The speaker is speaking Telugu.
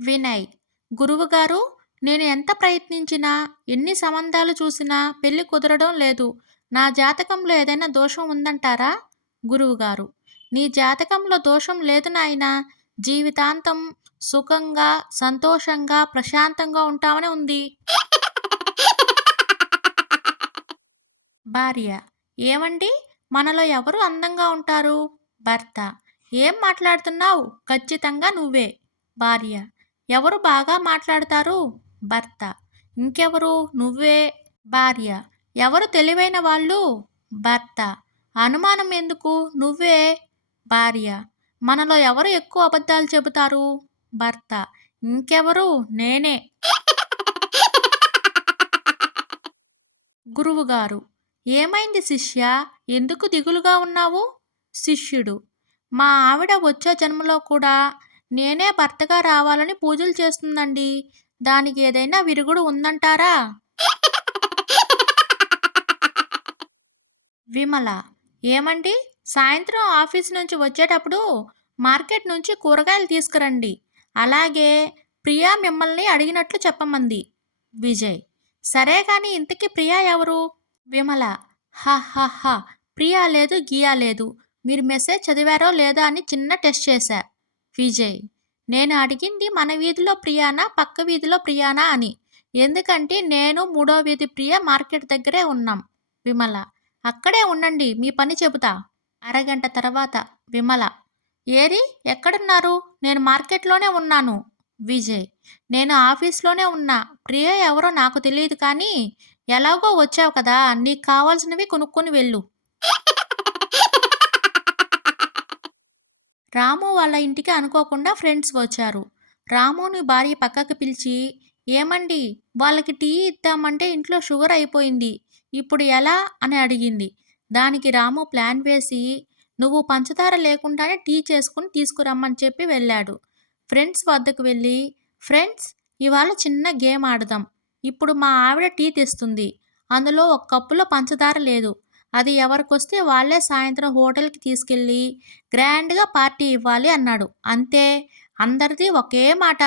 వినయ్. గురువుగారు, నేను ఎంత ప్రయత్నించినా, ఎన్ని సంబంధాలు చూసినా పెళ్లి కుదరడం లేదు. నా జాతకంలో ఏదైనా దోషం ఉందంటారా? గురువుగారు. నీ జాతకంలో దోషం లేదు నాయనా. జీవితాంతం సుఖంగా, సంతోషంగా, ప్రశాంతంగా ఉంటామని ఉంది. భార్య. ఏవండి? మనలో ఎవరు అందంగా ఉంటారు? భర్త. ఏం మాట్లాడుతున్నావు? ఖచ్చితంగా నువ్వే. భార్య. ఎవరు బాగా మాట్లాడతారు? భర్త. ఇంకెవరు? నువ్వే. భార్య. ఎవరు తెలివైన వాళ్ళు? భర్త. అనుమానం ఎందుకు? నువ్వే. భార్య. మనలో ఎవరు ఎక్కువ అబద్ధాలు చెబుతారు? భర్త. ఇంకెవరు? నేనే. గురువుగారు. ఏమైంది శిష్యా? ఎందుకు దిగులుగా ఉన్నావు? శిష్యుడు. మా ఆవిడ వచ్చే జన్మలో కూడా నేనే భర్తగా రావాలని పూజలు చేస్తుందండి. దానికి ఏదైనా విరుగుడు ఉందంటారా? విమల. ఏమండి? సాయంత్రం ఆఫీస్ నుంచి వచ్చేటప్పుడు మార్కెట్ నుంచి కూరగాయలు తీసుకురండి. అలాగే ప్రియా మిమ్మల్ని అడిగినట్లు చెప్పమంది. విజయ్. సరే కాని ఇంతకీ ప్రియా ఎవరు? విమల. హ హ హ. ప్రియా లేదు గియా లేదు. మీరు మెసేజ్ చదివారో లేదో అని చిన్న టెస్ట్ చేశా. విజయ్. నేను అడిగింది మన వీధిలో ప్రియానా పక్క వీధిలో ప్రియానా అని. ఎందుకంటే నేను మూడో వీధి ప్రియ మార్కెట్ దగ్గరే ఉన్నాం. విమల. అక్కడే ఉండండి, మీ పని చెబుతా. అరగంట తర్వాత. విమల. ఏరి ఎక్కడున్నారు? నేను మార్కెట్లోనే ఉన్నాను. విజయ్. నేను ఆఫీస్లోనే ఉన్నా. ప్రియ ఎవరో నాకు తెలియదు కానీ ఎలాగో వచ్చావు కదా, నీకు కావాల్సినవి కొనుక్కొని వెళ్ళు. రాము వాళ్ళ ఇంటికి అనుకోకుండా ఫ్రెండ్స్ వచ్చారు. రాముని భార్య పక్కకి పిలిచి, ఏమండి, వాళ్ళకి టీ ఇద్దామంటే ఇంట్లో షుగర్ అయిపోయింది. ఇప్పుడు ఎలా అని అడిగింది. దానికి రాము ప్లాన్ వేసి, నువ్వు పంచదార లేకుండానే టీ చేసుకుని తీసుకురమ్మని చెప్పి వెళ్ళాడు. ఫ్రెండ్స్ వద్దకు వెళ్ళి, ఫ్రెండ్స్, ఇవాళ చిన్న గేమ్ ఆడదాం. ఇప్పుడు మా ఆవిడ టీ తెస్తుంది. అందులో ఒక కప్పులో పంచదార లేదు. అది ఎవరికొస్తే వాళ్ళే సాయంత్రం హోటల్కి తీసుకెళ్ళి గ్రాండ్గా పార్టీ ఇవ్వాలి అన్నాడు. అంతే. అందరిది ఒకే మాట.